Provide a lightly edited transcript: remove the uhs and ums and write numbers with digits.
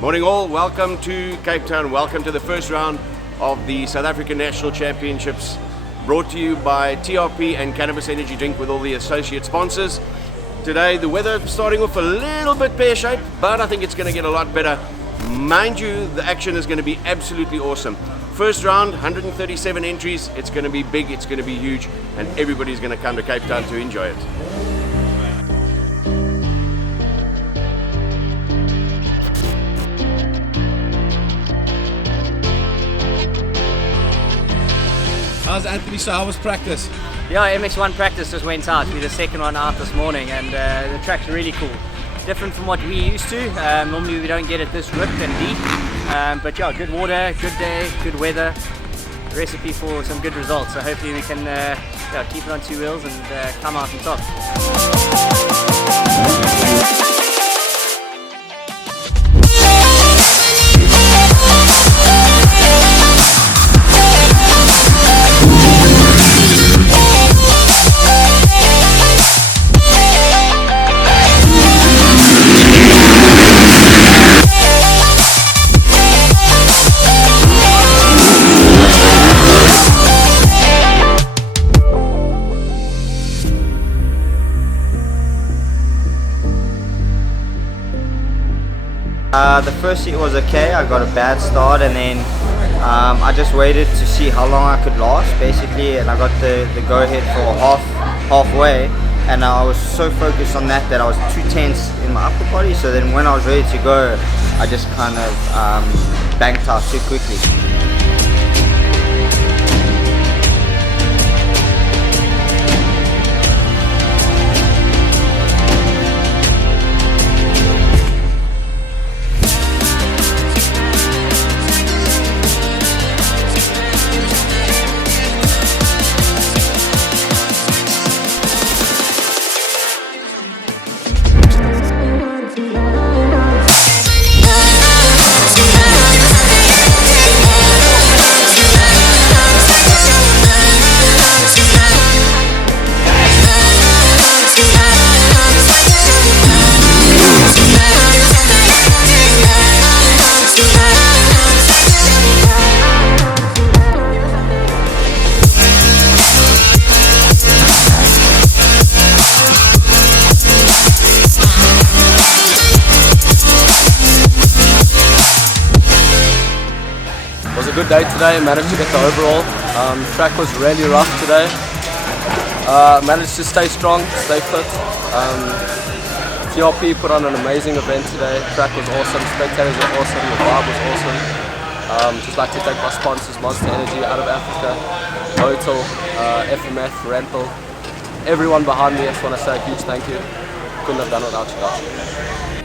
Morning all, welcome to Cape Town, welcome to the first round of the South African National Championships, brought to you by TRP and Cannabis Energy Drink with all the associate sponsors. Today the weather starting off a little bit pear-shaped, but I think it's going to get a lot better. Mind you, the action is going to be absolutely awesome. First round, 137 entries, it's going to be big, it's going to be huge, and everybody's going to come to Cape Town to enjoy it. How's Anthony? So how was practice? Yeah, MX1 practice just went out. We did the second one out this morning, and the track's really cool. Different from what we used to. Normally we don't get it this ripped and deep. But yeah, good water, good day, good weather. Recipe for some good results. So hopefully we can keep it on two wheels and come out on top. The first heat was okay. I got a bad start, and then I just waited to see how long I could last basically, and I got the go-ahead for halfway, and I was so focused on that I was too tense in my upper body, so then when I was ready to go I just kind of banked out too quickly. It was a good day today, managed to get the overall. Track was really rough today. Managed to stay strong, stay fit. TRP put on an amazing event today. Track was awesome, spectators were awesome, the vibe was awesome. Just like to thank my sponsors, Monster Energy out of Africa, Motel, FIM Africa, everyone behind me. I just want to say a huge thank you. Couldn't have done it without you guys.